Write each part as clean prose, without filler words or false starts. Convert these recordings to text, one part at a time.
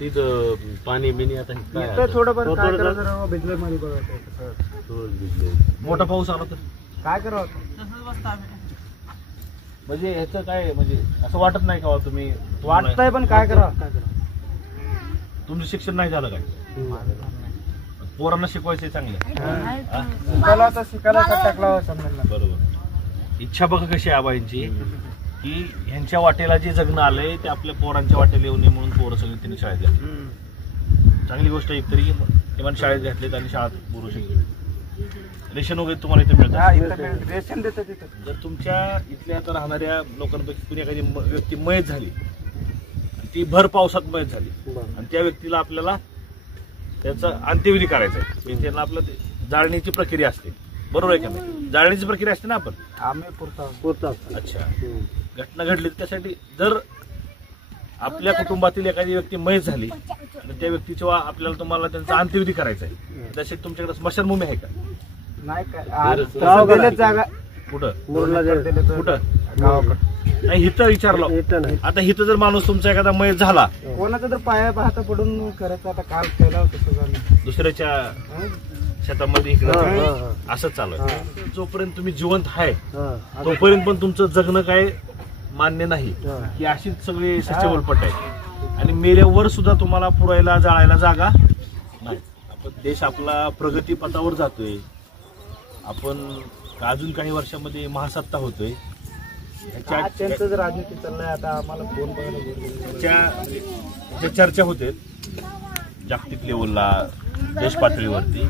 तिथं पाणी बिनी आता थोडंफार काय करावं भिजले मध्ये बघायचं. मोठा पाऊस आला तर काय करावं म्हणजे ह्याचं काय म्हणजे असं वाटत नाही का तुम्ही वाटतंय पण काय करावं. तुमचं शिक्षण नाही झालं काय? पोरांना शिकवायचं चांगलं. शिकायला टाकला समजा. बरोबर. इच्छा बघा कशी आहे आबाईंची की ह्यांच्या वाटेला जे जगणं आलंय ते आपल्या पोरांच्या वाटेला येऊ नये म्हणून पोरं सगळी त्यांनी शाळेत घातली. चांगली गोष्ट एक तरी किमान शाळेत घातलेत आणि शाळेत पोरं शिकले. रेशन वगैरे तुम्हाला इथे मिळतं. रेशन देतात तिथं. जर तुमच्या इथल्या आता राहणाऱ्या लोकांपैकी कुणी एखादी व्यक्ती मयत झाली, ती भर पावसात मयत झाली आणि त्या व्यक्तीला आपल्याला त्याचा अंत्यविधी करायचा आहे. त्यांना आपलं जाळण्याची प्रक्रिया असते, बरोबर आहे का नाही? जाळण्याची प्रक्रिया असते ना. आपण आम्ही पुरता. अच्छा. घटना घडली त्यासाठी जर आपल्या कुटुंबातील एखादी व्यक्ती मयत झाली आणि त्या व्यक्तीच्या आपल्याला तुम्हाला त्यांचा अंत्यविधी करायचा आहे, त्यासाठी तुमच्याकडे स्मशानभूमी आहे का? नाही काय जागा कुठं कुठं गावाकडे नाही. हिथं विचारलं. आता हिथं जर माणूस तुमचा एखादा मयत झाला, कोणाचा तर पाया पाहता पडून करायचं. आता काल केलं तसं झालं दुसऱ्याच्या शेतामध्ये इकडे असंच चालू आहे. जोपर्यंत तुम्ही जिवंत आहे तोपर्यंत पण तुमचं जगणं काय मान्य नाही. की अशीच सगळी सस्टेबल पट आहे आणि मेल्यावर सुद्धा तुम्हाला पुरायला जाळायला जागा नाही. आपण देश आपला प्रगती पथावर जातोय. आपण अजून काही वर्षामध्ये महासत्ता होतोय. त्यांचं राजनीती चाललंय. आता आम्हाला फोन बघायला चर्चा होते जागतिक लेवलला, देश पातळीवरती.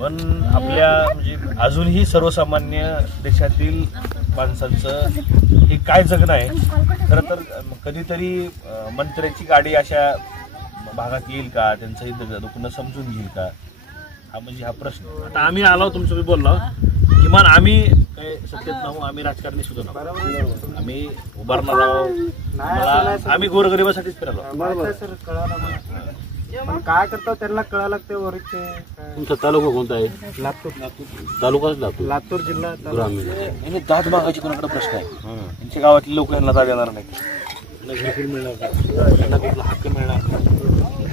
पण आपल्या म्हणजे अजूनही सर्वसामान्य देशातील माणसांचं हे काय जगणं आहे. खरं तर कधीतरी मंत्र्याची गाडी अशा भागात येईल का, त्यांचं हे दुखणं समजून घेईल का, हा म्हणजे हा प्रश्न. आता आम्ही आलो, तुमचं बोललो, किमान आम्ही काय सत्तेत नाहू, आम्ही राजकारणी सुद्धा नाहू. आम्ही उभारणार आहोत. आम्ही गोरगरिबासाठीच फिरायलो. काय करतो त्यांना कळायला लागते. वरचे तुमचा तालुका कोणता आहे? लातूर. तालुकाच लातूर जिल्हा. ग्रामीण. दाद मागायची कोणाकडे प्रश्न आहे. त्यांच्या गावातले लोक यांना दाद देणार नाही. घरकुल मिळणार, त्यांना कुठला हक्क मिळणार.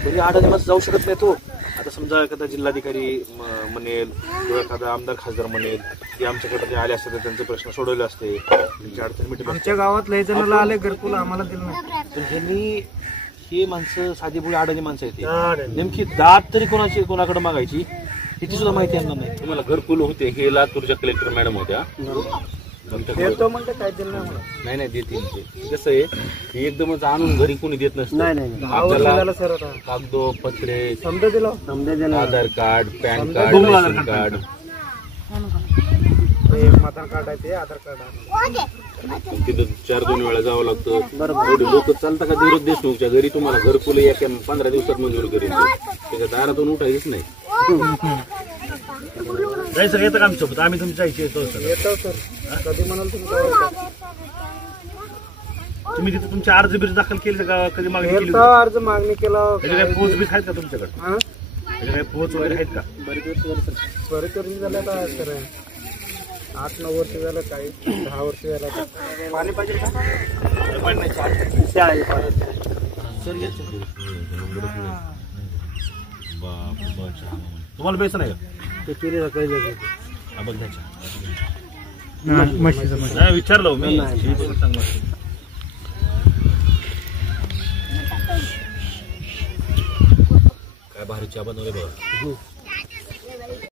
तरी 8 दिवस जाऊ शकत नाही तो. आता समजा एखादा जिल्हाधिकारी म्हणेल किंवा एखादा आमदार खासदार म्हणेल की आमच्याकडे आले असते तर त्यांचे प्रश्न सोडवले असते, त्यांची अडचण मिटली. आमच्या गावात लय जणांना आले घरकुल, आम्हाला दिलं नाही. पण ह्यांनी हे माणसं साधीभोळी अडाणी माणसं आहेत. नेमकी दाद तरी कोणाकडे मागायची ह्याची सुद्धा माहिती यांना नाही. तुम्हाला घरकुल होते हे लातूरच्या कलेक्टर मॅडम होत्या. देतो म्हणते काय दिलं नाही मला. नाही देतील. ते कसं आहे की एकदमच आणून घरी कोणी देत नसतं. आपल्याला सर कागदोपत्रे समजा दिलं. Aadhaar card, PAN card, ration card, मतदार कार्ड आहे ते आधार कार्ड आहे. तिथं 4-2 वेळा जावं लागतं. एवढे लोक चालता का धीरज देशमुखच्या घरी तुम्हाला घरकुल 15 दिवसात मंजूर करेल. त्याच्या दारातून उठायच नाही. नाही सर, येतं का आमच्यासोबत? आम्ही तुमच्या इथे येतो सर. कधी म्हणाल तुम्ही तिथे तुमचे अर्ज बिर्ज दाखल केले का? कधी मागणी केली? अर्ज मागणी केला. त्याचे काही पोच बीच आहेत का तुमच्याकडे? त्याचे काही पोच वगैरे आहेत का? बरेच वर्ष झालं का सर? 8-9 वर्ष झालं, काही 10 वर्ष झालं. पाणी पाहिजे का? तुम्हाला बेसन आहे का? ते केलेलं काही नाही विचारलं मी. काय भारी चहा बनवले बघा.